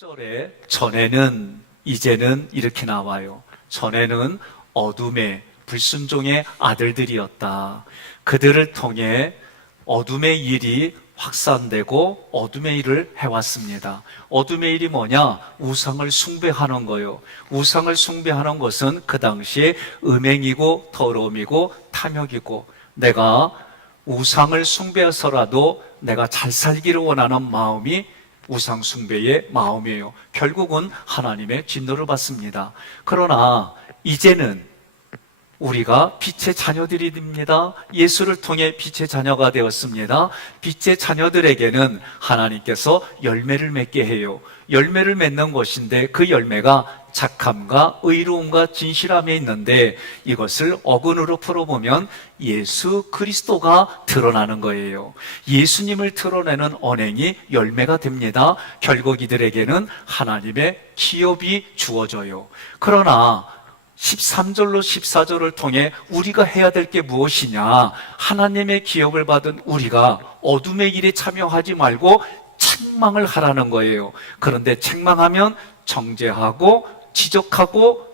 6절에 전에는 이제는 이렇게 나와요. 전에는 어둠의 불순종의 아들들이었다. 그들을 통해 어둠의 일이 확산되고 어둠의 일을 해왔습니다. 어둠의 일이 뭐냐? 우상을 숭배하는 거예요. 우상을 숭배하는 것은 그 당시에 음행이고 더러움이고 탐욕이고, 내가 우상을 숭배해서라도 내가 잘 살기를 원하는 마음이 우상 숭배의 마음이에요. 결국은 하나님의 진노를 받습니다. 그러나 이제는 우리가 빛의 자녀들이 됩니다. 예수를 통해 빛의 자녀가 되었습니다. 빛의 자녀들에게는 하나님께서 열매를 맺게 해요. 열매를 맺는 것인데 그 열매가 착함과 의로움과 진실함에 있는데, 이것을 어근으로 풀어보면 예수 그리스도가 드러나는 거예요. 예수님을 드러내는 언행이 열매가 됩니다. 결국 이들에게는 하나님의 기업이 주어져요. 그러나 13절로 14절을 통해 우리가 해야 될 게 무엇이냐? 하나님의 기업을 받은 우리가 어둠의 일에 참여하지 말고 책망을 하라는 거예요. 그런데 책망하면 정죄하고 지적하고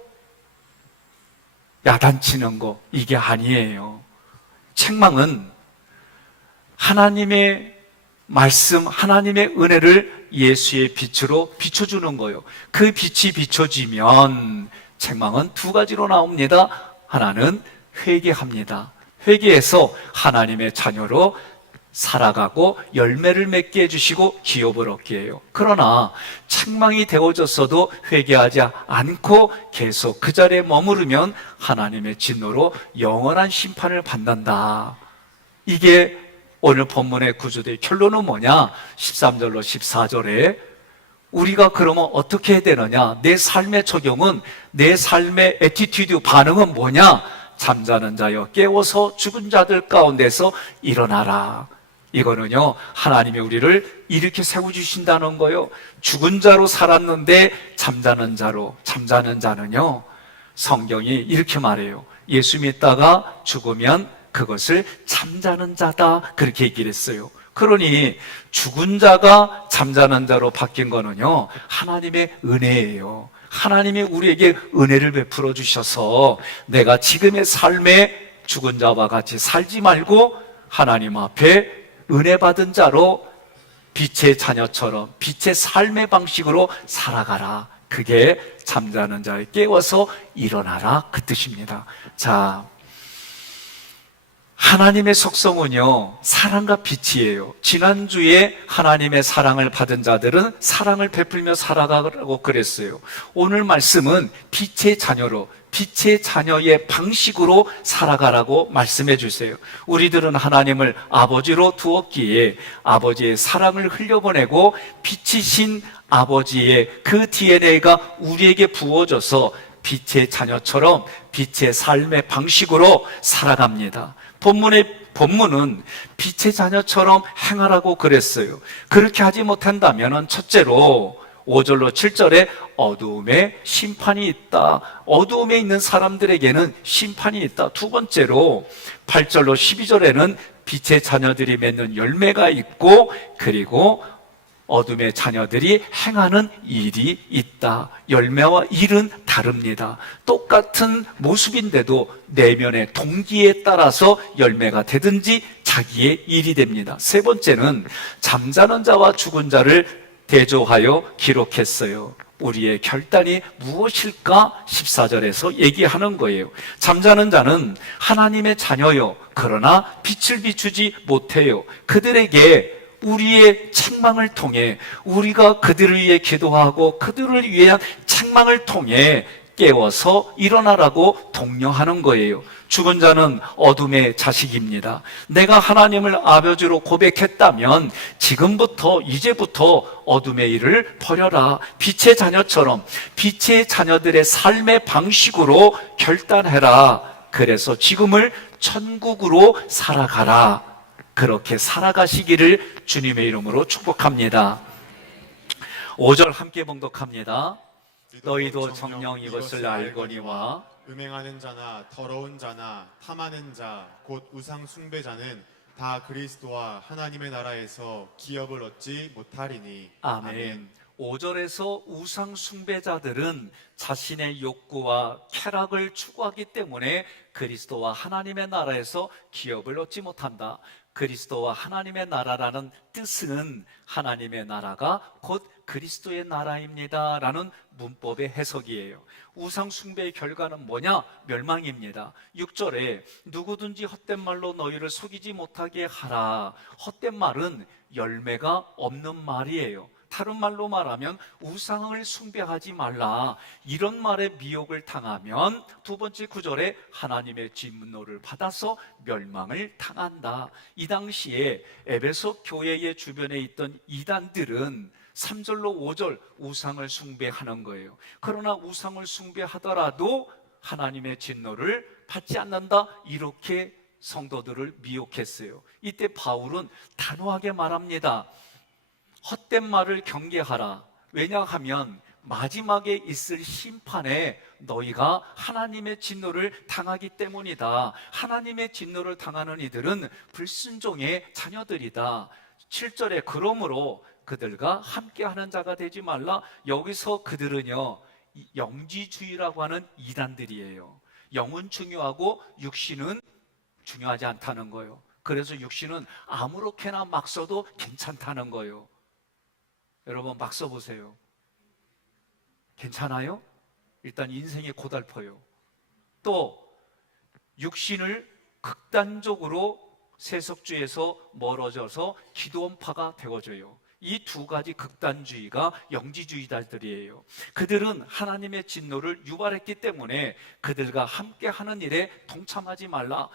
야단치는 거, 이게 아니에요. 책망은 하나님의 말씀, 하나님의 은혜를 예수의 빛으로 비춰주는 거예요. 그 빛이 비춰지면 책망은 두 가지로 나옵니다. 하나는 회개합니다. 회개해서 하나님의 자녀로 살아가고 열매를 맺게 해주시고 기업을 얻게 해요. 그러나 책망이 되어졌어도 회개하지 않고 계속 그 자리에 머무르면 하나님의 진노로 영원한 심판을 받는다. 이게 오늘 본문의 구조의 결론은 뭐냐? 13절로 14절에 우리가 그러면 어떻게 해야 되느냐? 내 삶의 적용은, 내 삶의 애티튜드, 반응은 뭐냐? 잠자는 자여 깨워서 죽은 자들 가운데서 일어나라. 이거는요, 하나님이 우리를 이렇게 세워주신다는 거예요. 죽은 자로 살았는데 잠자는 자는요, 성경이 이렇게 말해요. 예수 믿다가 죽으면 그것을 잠자는 자다, 그렇게 얘기를 했어요. 그러니 죽은 자가 잠자는 자로 바뀐 거는요, 하나님의 은혜예요. 하나님이 우리에게 은혜를 베풀어 주셔서 내가 지금의 삶에 죽은 자와 같이 살지 말고 하나님 앞에 은혜 받은 자로 빛의 자녀처럼 빛의 삶의 방식으로 살아가라. 그게 잠자는 자에 깨워서 일어나라, 그 뜻입니다. 자, 하나님의 속성은요, 사랑과 빛이에요. 지난주에 하나님의 사랑을 받은 자들은 사랑을 베풀며 살아가라고 그랬어요. 오늘 말씀은 빛의 자녀로, 빛의 자녀의 방식으로 살아가라고 말씀해 주세요. 우리들은 하나님을 아버지로 두었기에 아버지의 사랑을 흘려보내고 빛이신 아버지의 그 DNA가 우리에게 부어져서 빛의 자녀처럼 빛의 삶의 방식으로 살아갑니다. 본문은 빛의 자녀처럼 행하라고 그랬어요. 그렇게 하지 못한다면 첫째로 5절로 7절에 어두움에 심판이 있다. 어두움에 있는 사람들에게는 심판이 있다. 두 번째로 8절로 12절에는 빛의 자녀들이 맺는 열매가 있고, 그리고 어둠의 자녀들이 행하는 일이 있다. 열매와 일은 다릅니다. 똑같은 모습인데도 내면의 동기에 따라서 열매가 되든지 자기의 일이 됩니다. 세 번째는 잠자는 자와 죽은 자를 대조하여 기록했어요. 우리의 결단이 무엇일까? 14절에서 얘기하는 거예요. 잠자는 자는 하나님의 자녀요, 그러나 빛을 비추지 못해요. 그들에게 우리의 책망을 통해, 우리가 그들을 위해 기도하고 그들을 위한 책망을 통해 깨워서 일어나라고 독려하는 거예요. 죽은 자는 어둠의 자식입니다. 내가 하나님을 아버지로 고백했다면 지금부터, 이제부터 어둠의 일을 버려라. 빛의 자녀처럼 빛의 자녀들의 삶의 방식으로 결단해라. 그래서 지금을 천국으로 살아가라. 그렇게 살아가시기를 주님의 이름으로 축복합니다. 5절 함께 봉독합니다. 너희도 정녕 이것을 알거니와 음행하는 자나 더러운 자나 탐하는 자 곧 우상 숭배자는 다 그리스도와 하나님의 나라에서 기업을 얻지 못하리니. 아멘. 5절에서 우상 숭배자들은 자신의 욕구와 쾌락을 추구하기 때문에 그리스도와 하나님의 나라에서 기업을 얻지 못한다. 그리스도와 하나님의 나라라는 뜻은 하나님의 나라가 곧 그리스도의 나라입니다 라는 문법의 해석이에요. 우상 숭배의 결과는 뭐냐? 멸망입니다. 6절에 누구든지 헛된 말로 너희를 속이지 못하게 하라. 헛된 말은 열매가 없는 말이에요. 다른 말로 말하면 우상을 숭배하지 말라, 이런 말에 미혹을 당하면 두 번째 구절에 하나님의 진노를 받아서 멸망을 당한다. 이 당시에 에베소 교회의 주변에 있던 이단들은 3절로 5절 우상을 숭배하는 거예요. 그러나 우상을 숭배하더라도 하나님의 진노를 받지 않는다, 이렇게 성도들을 미혹했어요. 이때 바울은 단호하게 말합니다. 헛된 말을 경계하라. 왜냐하면 마지막에 있을 심판에 너희가 하나님의 진노를 당하기 때문이다. 하나님의 진노를 당하는 이들은 불순종의 자녀들이다. 7절에 그러므로 그들과 함께하는 자가 되지 말라. 여기서 그들은요, 영지주의라고 하는 이단들이에요. 영은 중요하고 육신은 중요하지 않다는 거예요. 그래서 육신은 아무렇게나 막 써도 괜찮다는 거예요. 여러분 막 써보세요. 괜찮아요? 일단 인생이 고달퍼요. 또 육신을 극단적으로 세속주의에서 멀어져서 기도원파가 되어져요. 이 두 가지 극단주의가 영지주의자들이에요. 그들은 하나님의 진노를 유발했기 때문에 그들과 함께하는 일에 동참하지 말라.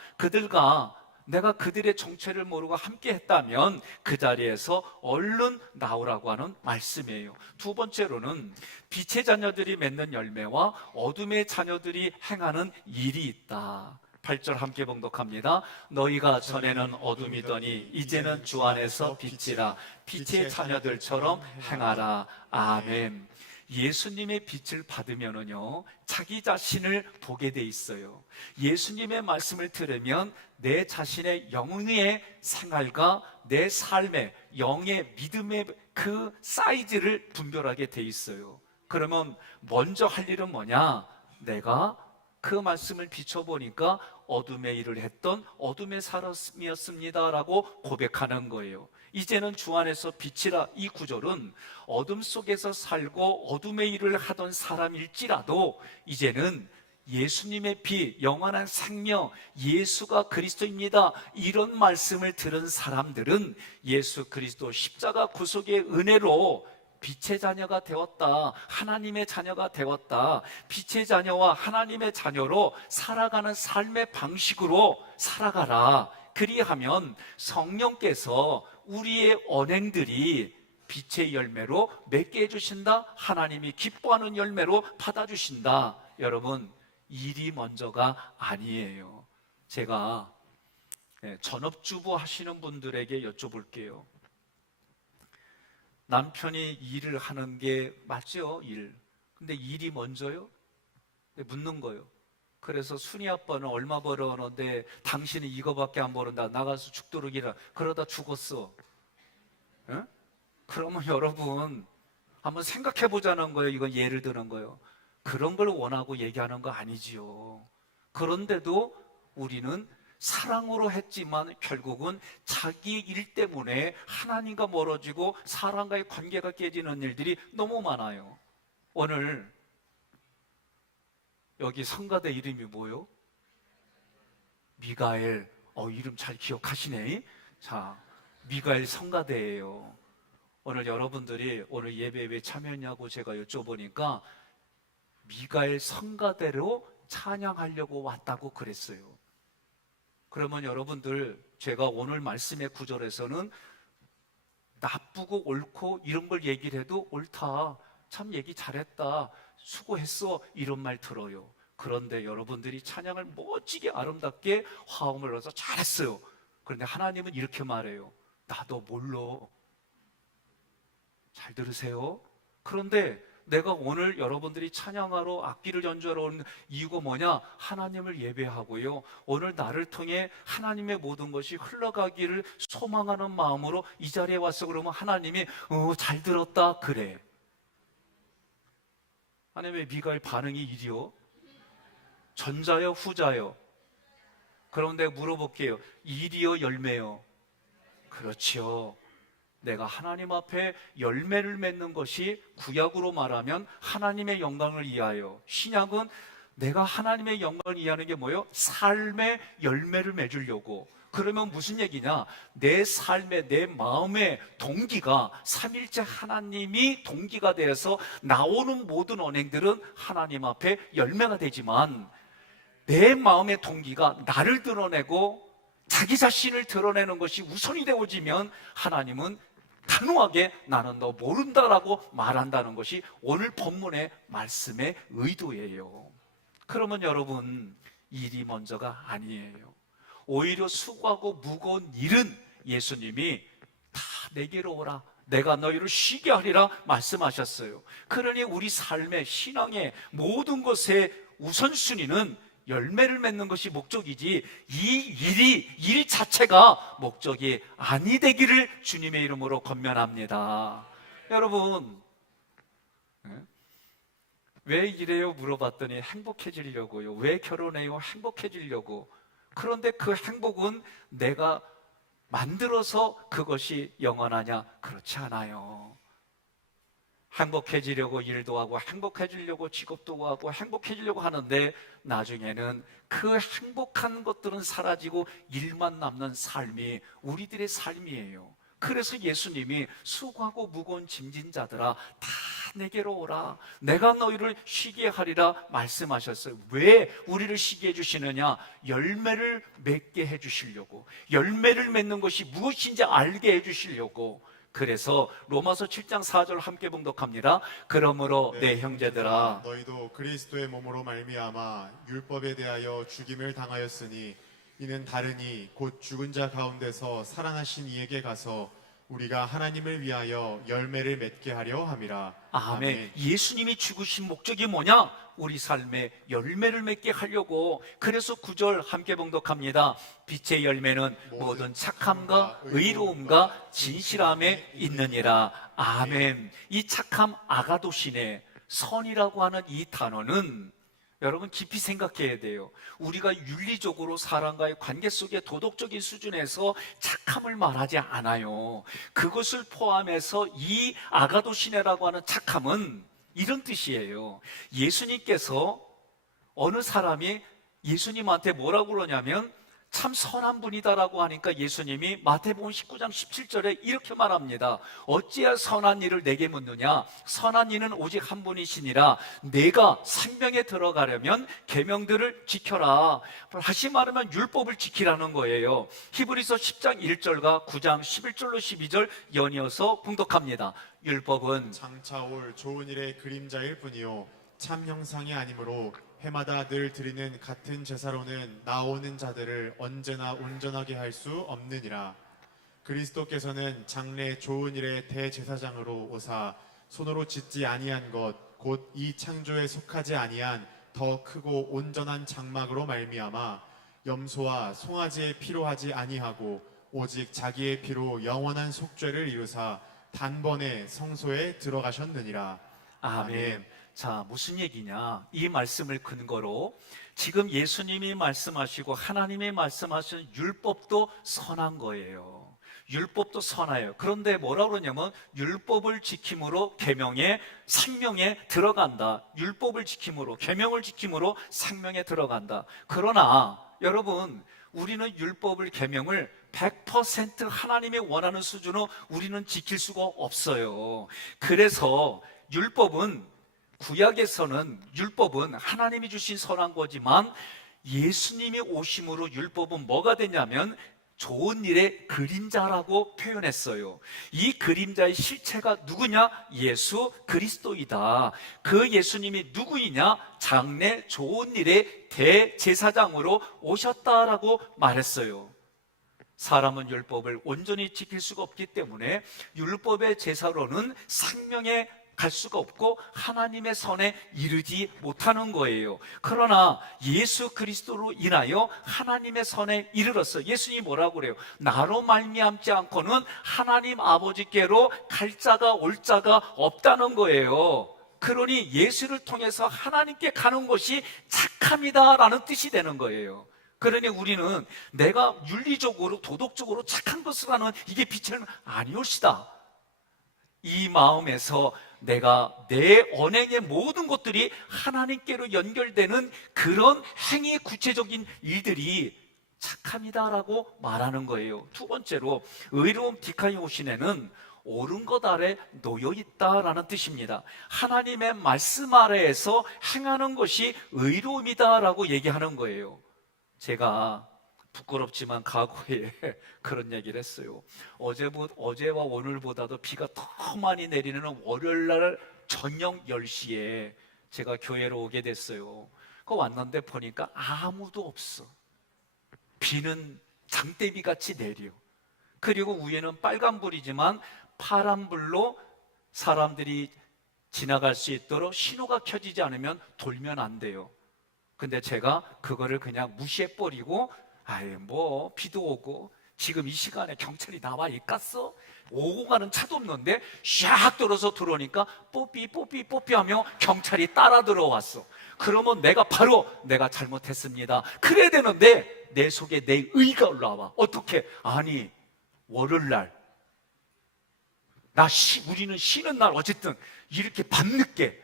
내가 그들의 정체를 모르고 함께 했다면 그 자리에서 얼른 나오라고 하는 말씀이에요. 두 번째로는 빛의 자녀들이 맺는 열매와 어둠의 자녀들이 행하는 일이 있다. 8절 함께 봉독합니다. 너희가 전에는 어둠이더니 이제는 주 안에서 빛이라. 빛의 자녀들처럼 행하라. 아멘. 예수님의 빛을 받으면은요, 자기 자신을 보게 돼 있어요. 예수님의 말씀을 들으면 내 자신의 영의 생활과 내 삶의 영의 믿음의 그 사이즈를 분별하게 돼 있어요. 그러면 먼저 할 일은 뭐냐? 내가 그 말씀을 비춰보니까 어둠의 일을 했던 어둠의 사람이었습니다라고 고백하는 거예요. 이제는 주 안에서 빛이라. 이 구절은 어둠 속에서 살고 어둠의 일을 하던 사람일지라도 이제는 예수님의 빛, 영원한 생명, 예수가 그리스도입니다, 이런 말씀을 들은 사람들은 예수 그리스도 십자가 구속의 은혜로 빛의 자녀가 되었다. 하나님의 자녀가 되었다. 빛의 자녀와 하나님의 자녀로 살아가는 삶의 방식으로 살아가라. 그리하면 성령께서 우리의 언행들이 빛의 열매로 맺게 해주신다. 하나님이 기뻐하는 열매로 받아주신다. 여러분, 일이 먼저가 아니에요. 제가 전업주부 하시는 분들에게 여쭤볼게요. 남편이 일을 하는 게 맞죠? 근데 일이 먼저요? 묻는 거예요. 그래서 순이 아빠는 얼마 벌어오는데 당신은 이거밖에 안 벌은다. 나가서 죽도록 일하. 그러다 죽었어. 에? 그러면 여러분 한번 생각해 보자는 거예요. 이건 예를 드는 거예요. 그런 걸 원하고 얘기하는 거 아니지요. 그런데도 우리는 사랑으로 했지만 결국은 자기 일 때문에 하나님과 멀어지고 사람과의 관계가 깨지는 일들이 너무 많아요. 오늘 여기 성가대 이름이 뭐요? 미가엘. 이름 잘 기억하시네. 자, 미가엘 성가대예요. 오늘 여러분들이 오늘 예배에 왜 참여했냐고 제가 여쭤보니까 미가엘 성가대로 찬양하려고 왔다고 그랬어요. 그러면 여러분들, 제가 오늘 말씀의 구절에서는 나쁘고 옳고 이런 걸 얘기를 해도 옳다, 참 얘기 잘했다, 수고했어, 이런 말 들어요. 그런데 여러분들이 찬양을 멋지게 아름답게 화음을 넣어서 잘했어요. 그런데 하나님은 이렇게 말해요. 나도 몰라. 잘 들으세요. 그런데 내가 오늘 여러분들이 찬양하러 악기를 연주하러 오는 이유가 뭐냐? 하나님을 예배하고요, 오늘 나를 통해 하나님의 모든 것이 흘러가기를 소망하는 마음으로 이 자리에 왔어. 그러면 하나님이 잘 들었다 그래. 아니 왜 미가엘 반응이 이리요? 전자요 후자요? 그럼 내가 물어볼게요. 일이요 열매요? 그렇지요. 내가 하나님 앞에 열매를 맺는 것이 구약으로 말하면 하나님의 영광을 위하여, 신약은 내가 하나님의 영광을 위하는 게 뭐예요? 삶의 열매를 맺으려고. 그러면 무슨 얘기냐? 내 삶의, 내 마음의 동기가 삼일째 하나님이 동기가 되어서 나오는 모든 언행들은 하나님 앞에 열매가 되지만, 내 마음의 동기가 나를 드러내고 자기 자신을 드러내는 것이 우선이 되어지면 하나님은 단호하게 나는 너 모른다라고 말한다는 것이 오늘 본문의 말씀의 의도예요. 그러면 여러분, 일이 먼저가 아니에요. 오히려 수고하고 무거운 일은 예수님이 다 내게로 오라, 내가 너희를 쉬게 하리라 말씀하셨어요. 그러니 우리 삶의 신앙의 모든 것의 우선순위는 열매를 맺는 것이 목적이지, 일 자체가 목적이 아니 되기를 주님의 이름으로 권면합니다. 여러분, 왜 이래요? 물어봤더니 행복해지려고요. 왜 결혼해요? 행복해지려고. 그런데 그 행복은 내가 만들어서 그것이 영원하냐? 그렇지 않아요. 행복해지려고 일도 하고 행복해지려고 직업도 하고 행복해지려고 하는데 나중에는 그 행복한 것들은 사라지고 일만 남는 삶이 우리들의 삶이에요. 그래서 예수님이 수고하고 무거운 짐진 자들아 다 내게로 오라, 내가 너희를 쉬게 하리라 말씀하셨어요. 왜 우리를 쉬게 해주시느냐? 열매를 맺게 해주시려고, 열매를 맺는 것이 무엇인지 알게 해주시려고. 그래서 로마서 7장 4절 함께 봉독합니다. 그러므로 내 형제들아, 너희도 그리스도의 몸으로 말미암아 율법에 대하여 죽임을 당하였으니 이는 다르니 곧 죽은 자 가운데서 살아나신 이에게 가서 우리가 하나님을 위하여 열매를 맺게 하려 함이라. 아멘. 예수님이 죽으신 목적이 뭐냐? 우리 삶에 열매를 맺게 하려고. 그래서 9절 함께 봉독합니다. 빛의 열매는 모든 착함과 의로움과 진실함에 있느니라. 아멘. 이 착함, 아가도시네, 선이라고 하는 이 단어는 여러분 깊이 생각해야 돼요. 우리가 윤리적으로 사람과의 관계 속에 도덕적인 수준에서 착함을 말하지 않아요. 그것을 포함해서 이 아가도시네라고 하는 착함은 이런 뜻이에요. 예수님께서, 어느 사람이 예수님한테 뭐라고 그러냐면 참 선한 분이다라고 하니까 예수님이 마태복음 19장 17절에 이렇게 말합니다. 어찌하여 선한 일을 내게 묻느냐? 선한 이는 오직 한 분이시니라. 내가 생명에 들어가려면 계명들을 지켜라. 다시 말하면 율법을 지키라는 거예요. 히브리서 10장 1절과 9장 11절로 12절 연이어서 봉독합니다. 율법은 장차 올 좋은 일의 그림자일 뿐이요 참 형상이 아니므로 해마다 늘 드리는 같은 제사로는 나오는 자들을 언제나 온전하게 할 수 없느니라. 그리스도께서는 장래 좋은 일의 대제사장으로 오사 손으로 짓지 아니한 것 곧 이 창조에 속하지 아니한 더 크고 온전한 장막으로 말미암아 염소와 송아지의 피로 하지 아니하고 오직 자기의 피로 영원한 속죄를 이루사 단번에 성소에 들어가셨느니라. 아멘. 자, 무슨 얘기냐? 이 말씀을 근거로 지금 예수님이 말씀하시고 하나님이 말씀하신 율법도 선한 거예요. 율법도 선해요. 그런데 뭐라 그러냐면 율법을 지킴으로 계명에, 생명에 들어간다. 율법을 지킴으로, 계명을 지킴으로 생명에 들어간다. 그러나 여러분, 우리는 율법을, 계명을 100% 하나님이 원하는 수준으로 우리는 지킬 수가 없어요. 그래서 구약에서는 율법은 하나님이 주신 선한 거지만 예수님이 오심으로 율법은 뭐가 되냐면 좋은 일의 그림자라고 표현했어요. 이 그림자의 실체가 누구냐? 예수 그리스도이다. 그 예수님이 누구이냐? 장래 좋은 일의 대제사장으로 오셨다라고 말했어요. 사람은 율법을 온전히 지킬 수가 없기 때문에 율법의 제사로는 생명에 갈 수가 없고 하나님의 선에 이르지 못하는 거예요. 그러나 예수 그리스도로 인하여 하나님의 선에 이르렀어요. 예수님이 뭐라고 그래요? 나로 말미암지 않고는 하나님 아버지께로 갈 자가 올 자가 없다는 거예요. 그러니 예수를 통해서 하나님께 가는 것이 착함이다라는 뜻이 되는 거예요. 그러니 우리는 내가 윤리적으로 도덕적으로 착한 것을 하는 이게 빛은 아니올시다. 이 마음에서 내가 내 언행의 모든 것들이 하나님께로 연결되는 그런 행위 구체적인 일들이 착함이다라고 말하는 거예요. 두 번째로 의로움 디카이오신에는 옳은 것 아래 놓여 있다라는 뜻입니다. 하나님의 말씀 아래에서 행하는 것이 의로움이다라고 얘기하는 거예요. 제가 부끄럽지만 과거에 그런 얘기를 했어요. 어제와 오늘보다도 비가 더 많이 내리는 월요일날 저녁 10시에 제가 교회로 오게 됐어요. 왔는데 보니까 아무도 없어. 비는 장대비 같이 내려. 그리고 위에는 빨간불이지만 파란불로 사람들이 지나갈 수 있도록 신호가 켜지지 않으면 돌면 안 돼요. 근데 제가 그거를 그냥 무시해버리고 뭐 비도 오고 지금 이 시간에 경찰이 나와 있겠어? 오고 가는 차도 없는데 샥 들어서 들어오니까 뽀삐 하며 경찰이 따라 들어왔어. 그러면 내가 잘못했습니다 그래야 되는데 내 속에 내 의가 올라와. 어떻게? 아니 월요일날 우리는 쉬는 날 어쨌든 이렇게 밤늦게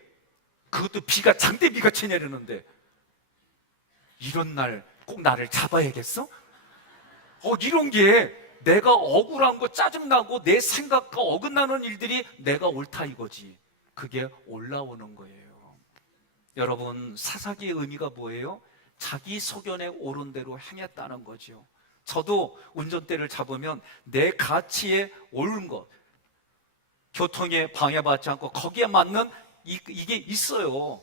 그것도 비가 장대비같이 내리는데 이런 날 꼭 나를 잡아야겠어? 이런 게 내가 억울한 거 짜증나고 내 생각과 어긋나는 일들이 내가 옳다 이거지. 그게 올라오는 거예요. 여러분 사사기의 의미가 뭐예요? 자기 소견에 옳은 대로 행했다는 거죠. 저도 운전대를 잡으면 내 가치에 옳은 것, 교통에 방해받지 않고 거기에 맞는 이게 있어요.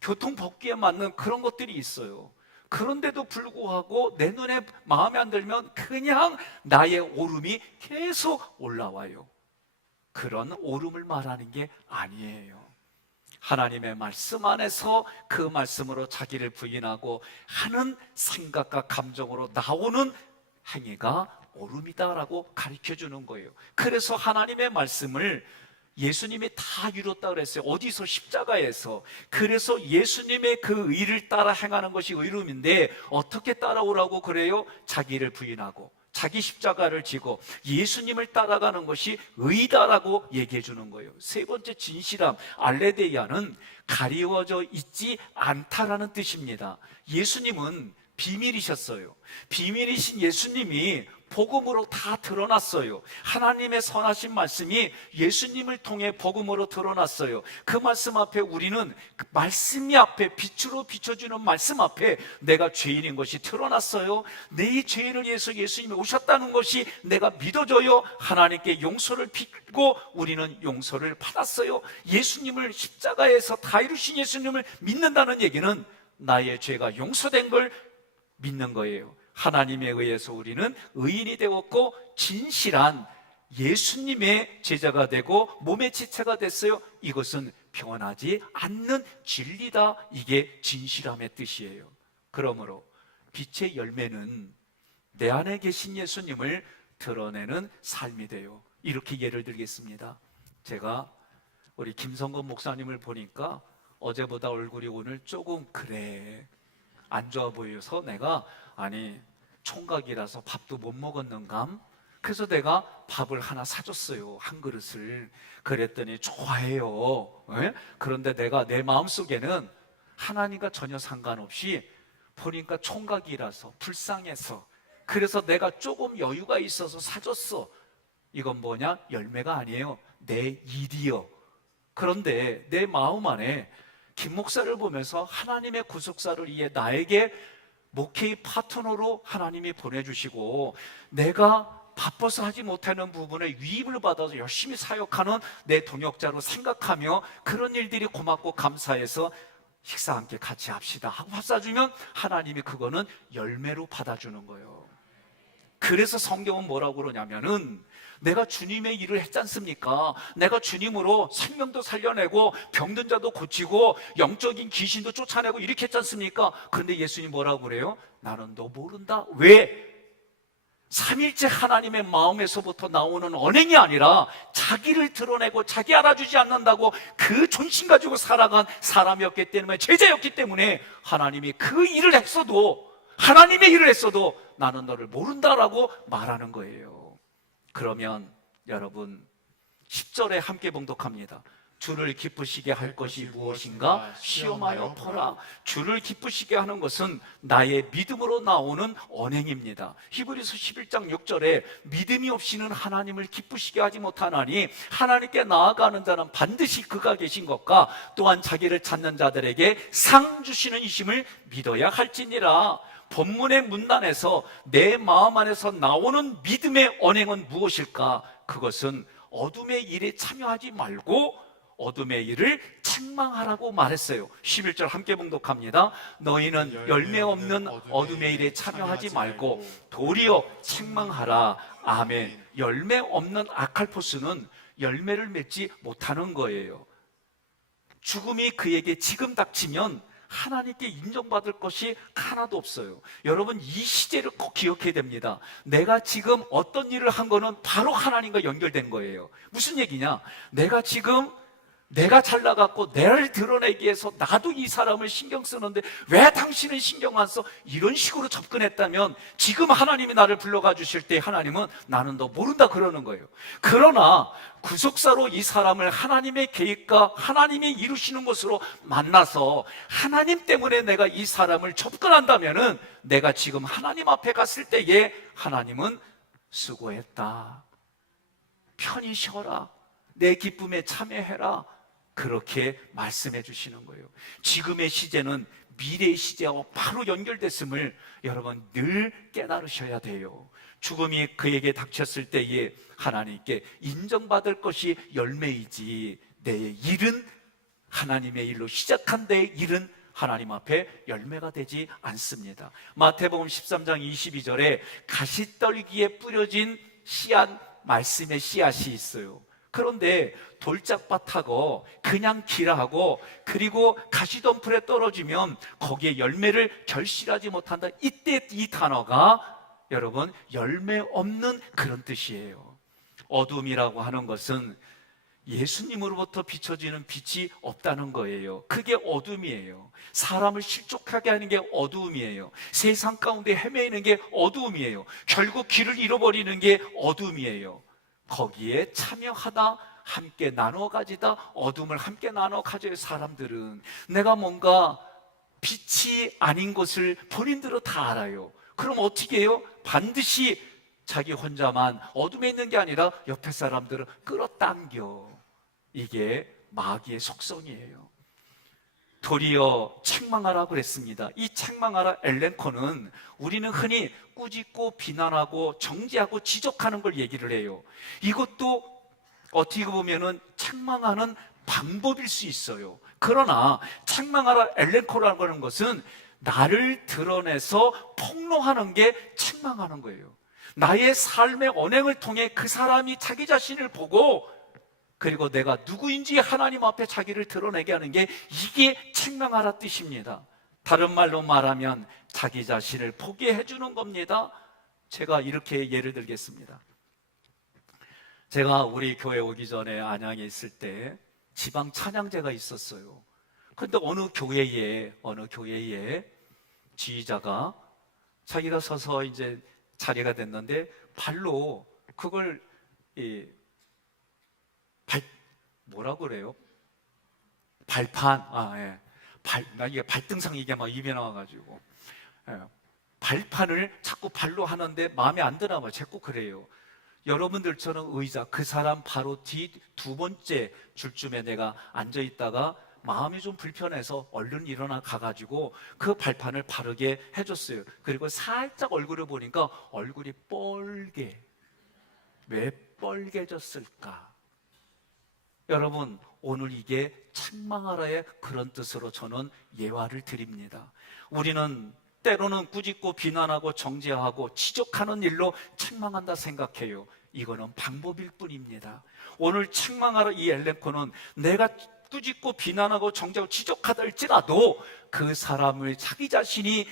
교통법규에 맞는 그런 것들이 있어요. 그런데도 불구하고 내 눈에 마음에 안 들면 그냥 나의 오름이 계속 올라와요. 그런 오름을 말하는 게 아니에요. 하나님의 말씀 안에서 그 말씀으로 자기를 부인하고 하는 생각과 감정으로 나오는 행위가 오름이다라고 가르쳐주는 거예요. 그래서 하나님의 말씀을 예수님이 다 이뤘다 그랬어요. 어디서? 십자가에서. 그래서 예수님의 그 의를 따라 행하는 것이 의로움인데 어떻게 따라오라고 그래요? 자기를 부인하고 자기 십자가를 지고 예수님을 따라가는 것이 의다라고 얘기해 주는 거예요. 세 번째 진실함, 알레데이아는 가리워져 있지 않다라는 뜻입니다. 예수님은 비밀이셨어요. 비밀이신 예수님이 복음으로 다 드러났어요. 하나님의 선하신 말씀이 예수님을 통해 복음으로 드러났어요. 그 말씀 앞에 우리는 그 말씀이 앞에 빛으로 비춰주는 말씀 앞에 내가 죄인인 것이 드러났어요. 내 죄인을 위해서 예수님이 오셨다는 것이 내가 믿어져요. 하나님께 용서를 빌고 우리는 용서를 받았어요. 예수님을 십자가에서 다 이루신 예수님을 믿는다는 얘기는 나의 죄가 용서된 걸 믿는 거예요. 하나님에 의해서 우리는 의인이 되었고 진실한 예수님의 제자가 되고 몸의 지체가 됐어요. 이것은 변하지 않는 진리다. 이게 진실함의 뜻이에요. 그러므로 빛의 열매는 내 안에 계신 예수님을 드러내는 삶이 돼요. 이렇게 예를 들겠습니다. 제가 우리 김성건 목사님을 보니까 어제보다 얼굴이 오늘 조금 안 좋아 보여서 내가 총각이라서 밥도 못 먹었는감? 그래서 내가 밥을 하나 사줬어요. 한 그릇을. 그랬더니 좋아해요. 네? 그런데 내가 내 마음속에는 하나님과 전혀 상관없이 보니까 총각이라서 불쌍해서 그래서 내가 조금 여유가 있어서 사줬어. 이건 뭐냐? 열매가 아니에요. 내 일이요. 그런데 내 마음 안에 김 목사를 보면서 하나님의 구속사를 위해 나에게 목회의 파트너로 하나님이 보내주시고 내가 바빠서 하지 못하는 부분에 위임을 받아서 열심히 사역하는 내 동역자로 생각하며 그런 일들이 고맙고 감사해서 식사 함께 같이 합시다 하고 밥 사주면 하나님이 그거는 열매로 받아주는 거예요. 그래서 성경은 뭐라고 그러냐면은 내가 주님의 일을 했지 않습니까? 내가 주님으로 생명도 살려내고 병든 자도 고치고 영적인 귀신도 쫓아내고 이렇게 했지 않습니까? 그런데 예수님 뭐라고 그래요? 나는 너 모른다. 왜? 삼일째 하나님의 마음에서부터 나오는 언행이 아니라 자기를 드러내고 자기 알아주지 않는다고 그 존심 가지고 살아간 사람이었기 때문에, 제자였기 때문에 하나님이 그 일을 했어도, 하나님의 일을 했어도 나는 너를 모른다라고 말하는 거예요. 그러면 여러분 10절에 함께 봉독합니다. 주를 기쁘시게 할 것이 무엇인가 시험하여 보라. 주를 기쁘시게 하는 것은 나의 믿음으로 나오는 언행입니다. 히브리서 11장 6절에 믿음이 없이는 하나님을 기쁘시게 하지 못하나니 하나님께 나아가는 자는 반드시 그가 계신 것과 또한 자기를 찾는 자들에게 상 주시는 이심을 믿어야 할지니라. 본문의 문단에서 내 마음 안에서 나오는 믿음의 언행은 무엇일까? 그것은 어둠의 일에 참여하지 말고 어둠의 일을 책망하라고 말했어요. 11절 함께 봉독합니다. 너희는 열매 없는 어둠의 일에 참여하지 말고 도리어 책망하라. 아멘. 열매 없는 아칼포스는 열매를 맺지 못하는 거예요. 죽음이 그에게 지금 닥치면 하나님께 인정받을 것이 하나도 없어요. 여러분, 이 시제를 꼭 기억해야 됩니다. 내가 지금 어떤 일을 한 거는 바로 하나님과 연결된 거예요. 무슨 얘기냐? 내가 잘 나갔고 나를 드러내기 위해서 나도 이 사람을 신경 쓰는데 왜 당신은 신경 안 써? 이런 식으로 접근했다면 지금 하나님이 나를 불러가 주실 때 하나님은 나는 너 모른다 그러는 거예요. 그러나 구속사로 이 사람을 하나님의 계획과 하나님이 이루시는 것으로 만나서 하나님 때문에 내가 이 사람을 접근한다면은 내가 지금 하나님 앞에 갔을 때에 하나님은 수고했다, 편히 쉬어라, 내 기쁨에 참여해라, 그렇게 말씀해 주시는 거예요. 지금의 시제는 미래의 시제와 바로 연결됐음을 여러분 늘 깨달으셔야 돼요. 죽음이 그에게 닥쳤을 때에 하나님께 인정받을 것이 열매이지, 내 일은 하나님의 일로 시작한 내 일은 하나님 앞에 열매가 되지 않습니다. 마태복음 13장 22절에 가시떨기에 뿌려진 씨앗, 말씀의 씨앗이 있어요. 그런데 돌짝밭하고 그냥 기라하고 그리고 가시덤불에 떨어지면 거기에 열매를 결실하지 못한다. 이때 이 단어가 여러분 열매 없는 그런 뜻이에요. 어둠이라고 하는 것은 예수님으로부터 비춰지는 빛이 없다는 거예요. 그게 어둠이에요. 사람을 실족하게 하는 게 어두움이에요. 세상 가운데 헤매이는 게 어두움이에요. 결국 길을 잃어버리는 게 어둠이에요. 거기에 참여하다, 함께 나눠 가지다, 어둠을 함께 나눠 가져요. 사람들은 내가 뭔가 빛이 아닌 것을 본인들은 다 알아요. 그럼 어떻게 해요? 반드시 자기 혼자만 어둠에 있는 게 아니라 옆에 사람들을 끌어당겨. 이게 마귀의 속성이에요. 도리어 책망하라 그랬습니다. 이 책망하라 엘렌코는 우리는 흔히 꾸짖고 비난하고 정죄하고 지적하는 걸 얘기를 해요. 이것도 어떻게 보면은 책망하는 방법일 수 있어요. 그러나 책망하라 엘렌코라는 것은 나를 드러내서 폭로하는 게 책망하는 거예요. 나의 삶의 언행을 통해 그 사람이 자기 자신을 보고 그리고 내가 누구인지 하나님 앞에 자기를 드러내게 하는 게 이게 책망하라 뜻입니다. 다른 말로 말하면 자기 자신을 포기해 주는 겁니다. 제가 이렇게 예를 들겠습니다. 제가 우리 교회 오기 전에 안양에 있을 때 지방 찬양제가 있었어요. 그런데 어느 교회에 지휘자가 자기가 서서 이제 자리가 됐는데 발로 그걸 뭐라고 그래요? 발판, 나 이게 발등상 이게 막 입에 나와가지고 발판을 자꾸 발로 하는데 마음에 안 드나 봐요. 자꾸 그래요. 여러분들처럼 의자, 그 사람 바로 뒤 두 번째 줄쯤에 내가 앉아 있다가 마음이 좀 불편해서 얼른 일어나 가가지고 그 발판을 바르게 해줬어요. 그리고 살짝 얼굴을 보니까 얼굴이 뻘게. 왜 뻘개졌을까? 여러분, 오늘 이게 책망하라의 그런 뜻으로 저는 예화를 드립니다. 우리는 때로는 꾸짖고 비난하고 정죄하고 지적하는 일로 책망한다 생각해요. 이거는 방법일 뿐입니다. 오늘 책망하라 이 엘렌코는 내가 꾸짖고 비난하고 정죄하고 지적하다 할지라도 그 사람을 자기 자신이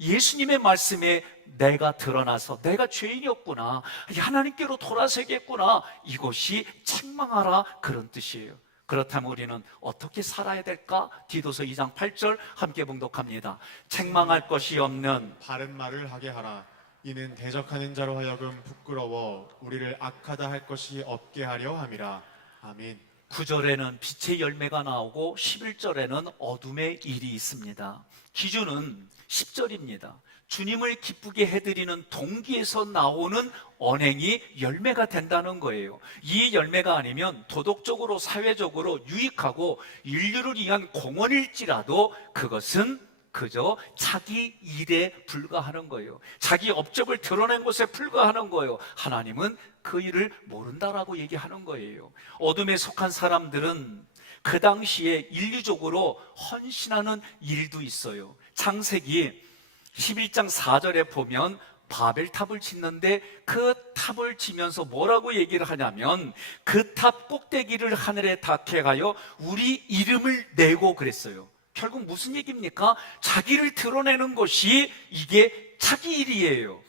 예수님의 말씀에 내가 드러나서 내가 죄인이었구나, 하나님께로 돌아서겠구나, 이것이 책망하라, 그런 뜻이에요. 그렇다면 우리는 어떻게 살아야 될까? 디도서 2장 8절 함께 봉독합니다. 책망할 것이 없는 바른 말을 하게 하라. 이는 대적하는 자로 하여금 부끄러워 우리를 악하다 할 것이 없게 하려 함이라. 아멘. 9절에는 빛의 열매가 나오고 11절에는 어둠의 일이 있습니다. 기준은 10절입니다. 주님을 기쁘게 해드리는 동기에서 나오는 언행이 열매가 된다는 거예요. 이 열매가 아니면 도덕적으로 사회적으로 유익하고 인류를 위한 공헌일지라도 그것은 그저 자기 일에 불과하는 거예요. 자기 업적을 드러낸 것에 불과하는 거예요. 하나님은 그 일을 모른다라고 얘기하는 거예요. 어둠에 속한 사람들은 그 당시에 인류적으로 헌신하는 일도 있어요. 창세기 11장 4절에 보면 바벨탑을 짓는데 그 탑을 지면서 뭐라고 얘기를 하냐면 그 탑 꼭대기를 하늘에 닿게 하여 우리 이름을 내고 그랬어요. 결국 무슨 얘기입니까? 자기를 드러내는 것이 이게 자기 일이에요.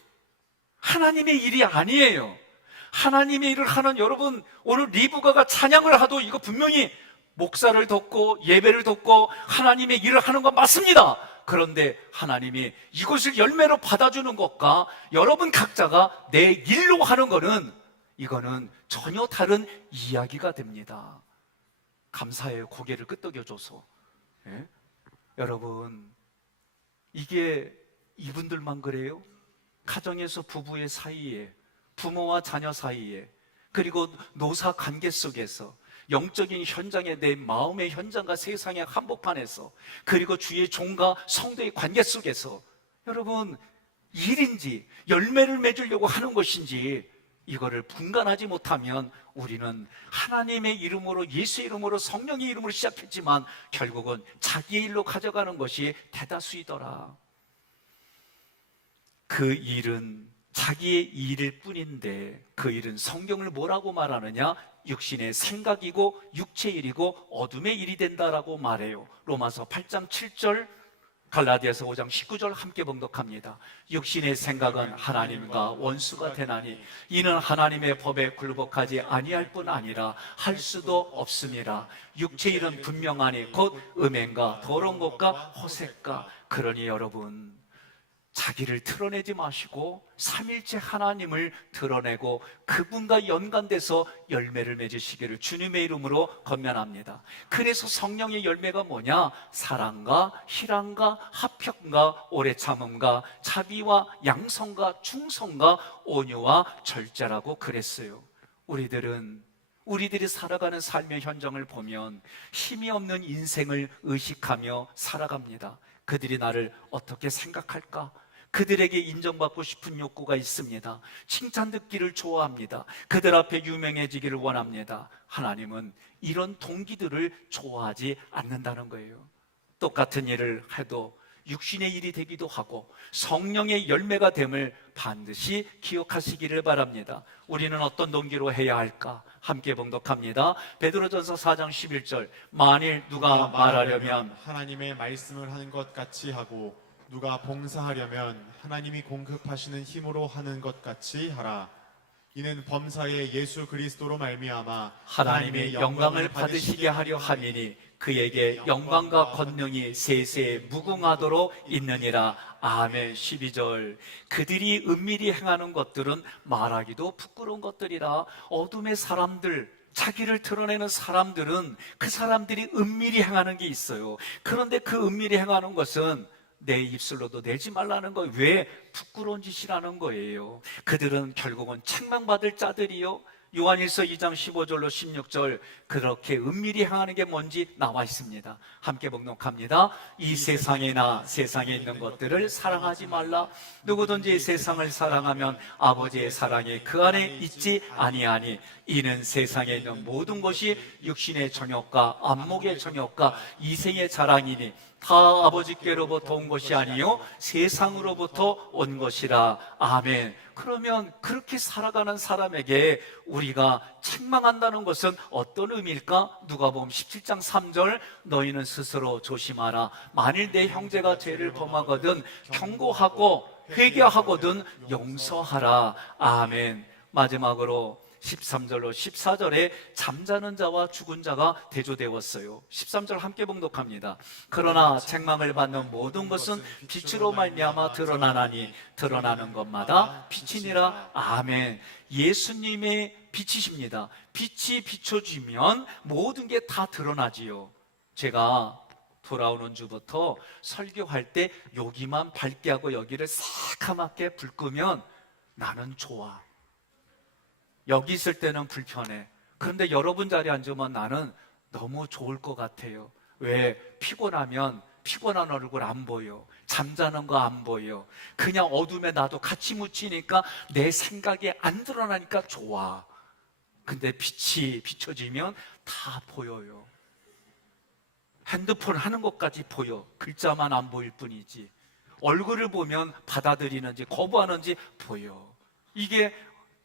하나님의 일이 아니에요. 하나님의 일을 하는 여러분, 오늘 리브가가 찬양을 하도 이거 분명히 목사를 돕고 예배를 돕고 하나님의 일을 하는 건 맞습니다. 그런데 하나님이 이것을 열매로 받아주는 것과 여러분 각자가 내 일로 하는 거는 이거는 전혀 다른 이야기가 됩니다. 감사해요. 고개를 끄덕여줘서. 예? 여러분, 이게 이분들만 그래요? 가정에서 부부의 사이에, 부모와 자녀 사이에, 그리고 노사 관계 속에서, 영적인 현장에, 내 마음의 현장과 세상의 한복판에서, 그리고 주의 종과 성도의 관계 속에서 여러분, 일인지 열매를 맺으려고 하는 것인지 이거를 분간하지 못하면 우리는 하나님의 이름으로, 예수의 이름으로, 성령의 이름으로 시작했지만 결국은 자기의 일로 가져가는 것이 대다수이더라. 그 일은 자기의 일일 뿐인데 그 일은 성경을 뭐라고 말하느냐? 육신의 생각이고 육체의 일이고 어둠의 일이 된다라고 말해요. 로마서 8장 7절, 갈라디아서 5장 19절 함께 봉독합니다. 육신의 생각은 하나님과 원수가 되나니 이는 하나님의 법에 굴복하지 아니할 뿐 아니라 할 수도 없음이라. 육체의 일은 분명하니 곧 음행과 더러운 것과 허색과. 그러니 여러분, 자기를 드러내지 마시고 삼일째 하나님을 드러내고 그분과 연관돼서 열매를 맺으시기를 주님의 이름으로 권면합니다. 그래서 성령의 열매가 뭐냐? 사랑과 희랑과 화평과 오래 참음과 자비와 양성과 충성과 온유와 절제라고 그랬어요. 우리들이 살아가는 삶의 현장을 보면 힘이 없는 인생을 의식하며 살아갑니다. 그들이 나를 어떻게 생각할까? 그들에게 인정받고 싶은 욕구가 있습니다. 칭찬 듣기를 좋아합니다. 그들 앞에 유명해지기를 원합니다. 하나님은 이런 동기들을 좋아하지 않는다는 거예요. 똑같은 일을 해도 육신의 일이 되기도 하고 성령의 열매가 됨을 반드시 기억하시기를 바랍니다. 우리는 어떤 동기로 해야 할까? 함께 봉독합니다. 베드로전서 4장 11절, 만일 누가 말하려면 하나님의 말씀을 하는 것 같이 하고 누가 봉사하려면 하나님이 공급하시는 힘으로 하는 것 같이 하라. 이는 범사에 예수 그리스도로 말미암아 하나님의 영광을 받으시게 하려 함이니 그에게 영광과 권능이 세세에 무궁하도록 있느니라. 아멘. 12절, 그들이 은밀히 행하는 것들은 말하기도 부끄러운 것들이라. 어둠의 사람들, 자기를 드러내는 사람들은 그 사람들이 은밀히 행하는 게 있어요. 그런데 그 은밀히 행하는 것은 내 입술로도 내지 말라는 거예요. 왜? 부끄러운 짓이라는 거예요. 그들은 결국은 책망받을 자들이요. 요한일서 2장 15절로 16절, 그렇게 은밀히 행하는 게 뭔지 나와 있습니다. 함께 봉독합니다. 이 세상이나 세상에 있는 것들을 사랑하지 말라. 누구든지 세상을 사랑하면 아버지의 사랑이 그 안에 있지 아니하니 이는 세상에 있는 모든 것이 육신의 정욕과 안목의 정욕과 이생의 자랑이니 다 아버지께로부터 온 것이 아니요 세상으로부터 온 것이라. 아멘. 그러면 그렇게 살아가는 사람에게 우리가 책망한다는 것은 어떤 의미일까? 누가복음 17장 3절, 너희는 스스로 조심하라. 만일 내 형제가 죄를 범하거든 경고하고 회개하거든 용서하라. 아멘. 마지막으로 13절로 14절에 잠자는 자와 죽은 자가 대조되었어요. 13절 함께 봉독합니다. 그러나 책망을 받는 모든 것은 빛으로 말미암아 드러나나니 드러나는 것마다 빛이니라. 아멘. 예수님의 빛이십니다. 빛이 비춰지면 모든 게 다 드러나지요. 제가 돌아오는 주부터 설교할 때 여기만 밝게 하고 여기를 새카맣게 불 끄면 나는 좋아. 여기 있을 때는 불편해. 그런데 여러분 자리에 앉으면 나는 너무 좋을 것 같아요. 왜? 피곤하면 피곤한 얼굴 안 보여. 잠자는 거 안 보여. 그냥 어둠에 나도 같이 묻히니까 내 생각이 안 드러나니까 좋아. 근데 빛이 비춰지면 다 보여요. 핸드폰 하는 것까지 보여. 글자만 안 보일 뿐이지. 얼굴을 보면 받아들이는지 거부하는지 보여. 이게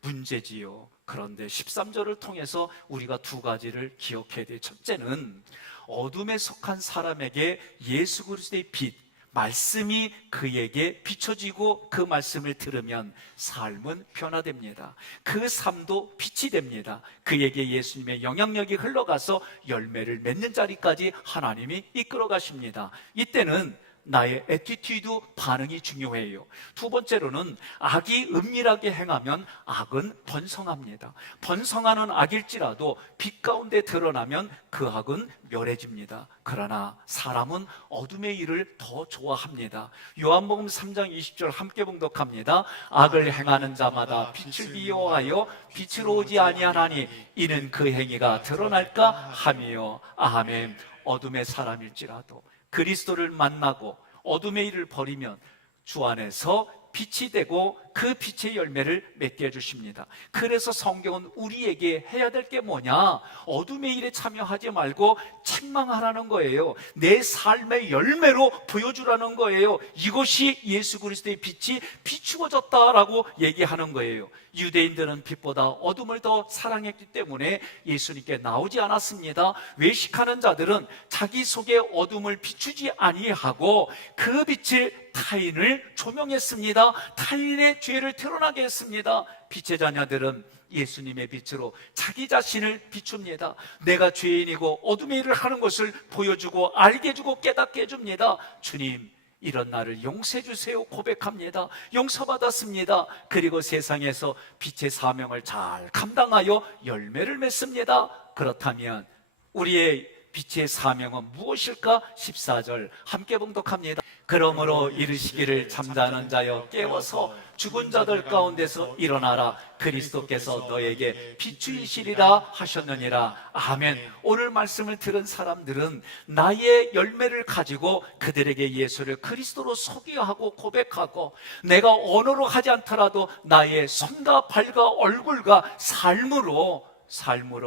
문제지요. 그런데 13절을 통해서 우리가 두 가지를 기억해야 돼요. 첫째는 어둠에 속한 사람에게 예수 그리스도의 빛, 말씀이 그에게 비춰지고 그 말씀을 들으면 삶은 변화됩니다. 그 삶도 빛이 됩니다. 그에게 예수님의 영향력이 흘러가서 열매를 맺는 자리까지 하나님이 이끌어 가십니다. 이때는 나의 애티튜드, 반응이 중요해요. 두 번째로는 악이 은밀하게 행하면 악은 번성합니다. 번성하는 악일지라도 빛 가운데 드러나면 그 악은 멸해집니다. 그러나 사람은 어둠의 일을 더 좋아합니다. 요한복음 3장 20절 함께 봉독합니다. 악을 행하는 자마다 빛을 미워하여 빛으로 오지 아니하나니 이는 그 행위가 드러날까 함이요. 아멘. 어둠의 사람일지라도 그리스도를 만나고 어둠의 일을 버리면 주 안에서 빛이 되고 그 빛의 열매를 맺게 해주십니다. 그래서 성경은 우리에게 해야 될 게 뭐냐? 어둠의 일에 참여하지 말고 책망하라는 거예요. 내 삶의 열매로 보여주라는 거예요. 이것이 예수 그리스도의 빛이 비추어졌다라고 얘기하는 거예요. 유대인들은 빛보다 어둠을 더 사랑했기 때문에 예수님께 나오지 않았습니다. 외식하는 자들은 자기 속에 어둠을 비추지 아니하고 그 빛을 타인을 조명했습니다. 타인의 죄를 드러나게 했습니다. 빛의 자녀들은 예수님의 빛으로 자기 자신을 비춥니다. 내가 죄인이고 어둠의 일을 하는 것을 보여주고 알게 해주고 깨닫게 해줍니다. 주님, 이런 나를 용서해 주세요 고백합니다. 용서받았습니다. 그리고 세상에서 빛의 사명을 잘 감당하여 열매를 맺습니다. 그렇다면 우리의 빛의 사명은 무엇일까? 14절 함께 봉독합니다. 그러므로 이르시기를 잠자는 자여 깨워서 죽은 자들 가운데서 일어나라. 그리스도께서 너에게 비추이시리라 하셨느니라. 아멘. 오늘 말씀을 들은 사람들은 나의 열매를 가지고 그들에게 예수를 그리스도로 소개하고 고백하고, 내가 언어로 하지 않더라도 나의 손과 발과 얼굴과 삶으로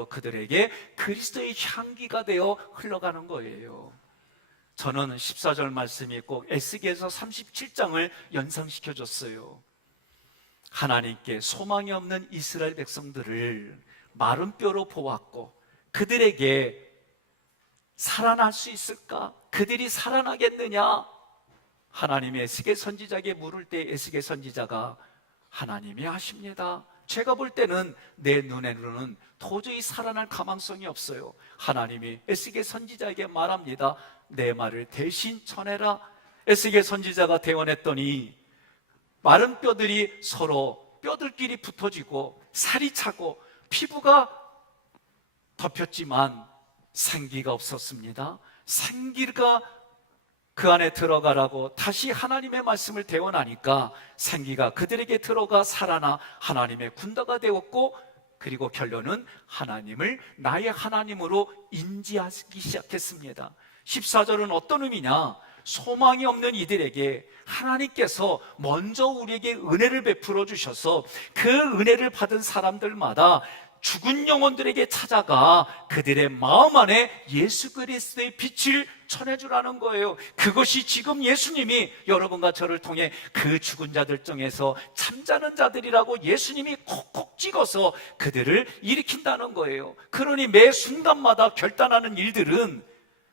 그들에게 그리스도의 향기가 되어 흘러가는 거예요. 저는 14절 말씀이 꼭 에스겔서 37장을 연상시켜줬어요. 하나님께 소망이 없는 이스라엘 백성들을 마른 뼈로 보았고 그들에게 살아날 수 있을까? 그들이 살아나겠느냐? 하나님의 에스겔 선지자에게 물을 때 에스겔 선지자가 하나님이 하십니다. 제가 볼 때는 내 눈에는 도저히 살아날 가망성이 없어요. 하나님이 에스겔 선지자에게 말합니다. 내 말을 대신 전해라. 에스겔 선지자가 대언했더니 마른 뼈들이 서로 뼈들끼리 붙어지고 살이 차고 피부가 덮였지만 생기가 없었습니다. 생기가 그 안에 들어가라고 다시 하나님의 말씀을 대언하니까 생기가 그들에게 들어가 살아나 하나님의 군대가 되었고, 그리고 결론은 하나님을 나의 하나님으로 인지하기 시작했습니다. 14절은 어떤 의미냐? 소망이 없는 이들에게 하나님께서 먼저 우리에게 은혜를 베풀어 주셔서 그 은혜를 받은 사람들마다 죽은 영혼들에게 찾아가 그들의 마음 안에 예수 그리스도의 빛을 전해주라는 거예요. 그것이 지금 예수님이 여러분과 저를 통해 그 죽은 자들 중에서 잠자는 자들이라고 예수님이 콕콕 찍어서 그들을 일으킨다는 거예요. 그러니 매 순간마다 결단하는 일들은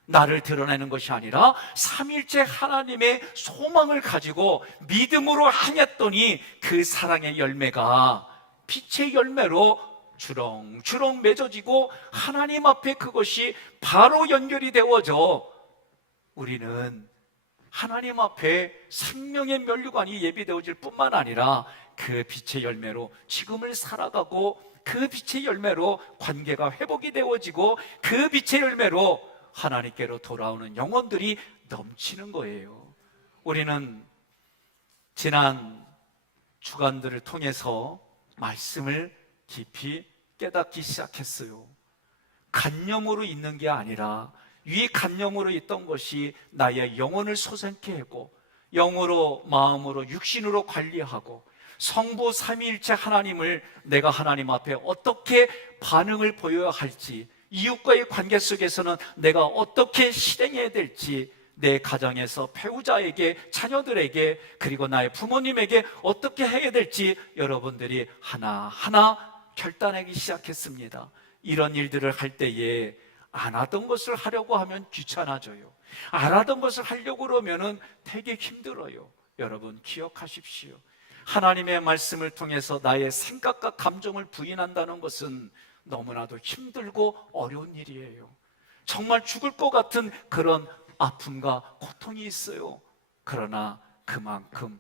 나를 드러내는 것이 아니라 삼일째 하나님의 소망을 가지고 믿음으로 행했더니 그 사랑의 열매가 빛의 열매로 주렁주렁 맺어지고 하나님 앞에 그것이 바로 연결이 되어져 우리는 하나님 앞에 생명의 면류관이 예비되어질 뿐만 아니라 그 빛의 열매로 지금을 살아가고 그 빛의 열매로 관계가 회복이 되어지고 그 빛의 열매로 하나님께로 돌아오는 영혼들이 넘치는 거예요. 우리는 지난 주간들을 통해서 말씀을 깊이 깨닫기 시작했어요. 간념으로 있는 게 아니라 위 간념으로 있던 것이 나의 영혼을 소생케 하고 영으로 마음으로 육신으로 관리하고 성부 삼위일체 하나님을 내가 하나님 앞에 어떻게 반응을 보여야 할지, 이웃과의 관계 속에서는 내가 어떻게 실행해야 될지, 내 가정에서 배우자에게, 자녀들에게, 그리고 나의 부모님에게 어떻게 해야 될지 여러분들이 하나하나 결단하기 시작했습니다. 이런 일들을 할 때에 안 하던 것을 하려고 하면 귀찮아져요. 안 하던 것을 하려고 그러면 되게 힘들어요. 여러분 기억하십시오. 하나님의 말씀을 통해서 나의 생각과 감정을 부인한다는 것은 너무나도 힘들고 어려운 일이에요. 정말 죽을 것 같은 그런 아픔과 고통이 있어요. 그러나 그만큼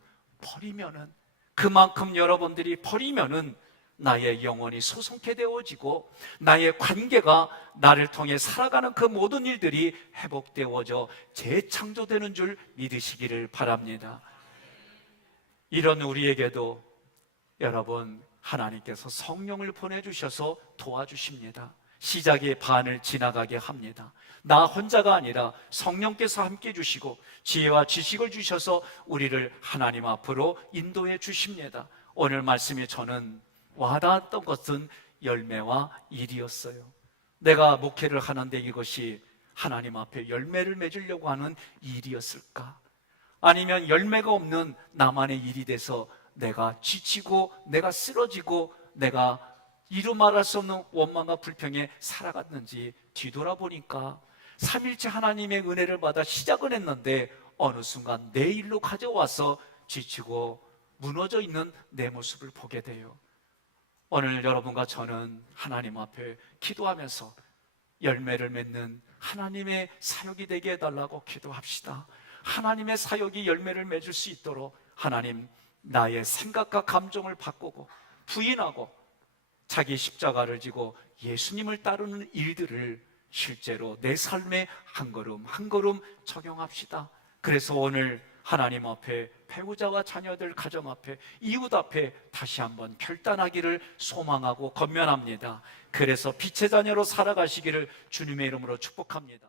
여러분들이 버리면은 나의 영혼이 소송케 되어지고 나의 관계가 나를 통해 살아가는 그 모든 일들이 회복되어져 재창조되는 줄 믿으시기를 바랍니다. 이런 우리에게도 여러분 하나님께서 성령을 보내주셔서 도와주십니다. 시작의 반을 지나가게 합니다. 나 혼자가 아니라 성령께서 함께 주시고 지혜와 지식을 주셔서 우리를 하나님 앞으로 인도해 주십니다. 오늘 말씀에 저는 와닿았던 것은 열매와 일이었어요. 내가 목회를 하는데 이것이 하나님 앞에 열매를 맺으려고 하는 일이었을까? 아니면 열매가 없는 나만의 일이 돼서 내가 지치고 내가 쓰러지고 내가 이루 말할 수 없는 원망과 불평에 살아갔는지 뒤돌아보니까 삼일째 하나님의 은혜를 받아 시작은 했는데 어느 순간 내 일로 가져와서 지치고 무너져 있는 내 모습을 보게 돼요. 오늘 여러분과 저는 하나님 앞에 기도하면서 열매를 맺는 하나님의 사역이 되게 해달라고 기도합시다. 하나님의 사역이 열매를 맺을 수 있도록 하나님, 나의 생각과 감정을 바꾸고 부인하고 자기 십자가를 지고 예수님을 따르는 일들을 실제로 내 삶에 한 걸음 한 걸음 적용합시다. 그래서 오늘 하나님 앞에, 배우자와 자녀들 가정 앞에, 이웃 앞에 다시 한번 결단하기를 소망하고 권면합니다. 그래서 빛의 자녀로 살아가시기를 주님의 이름으로 축복합니다.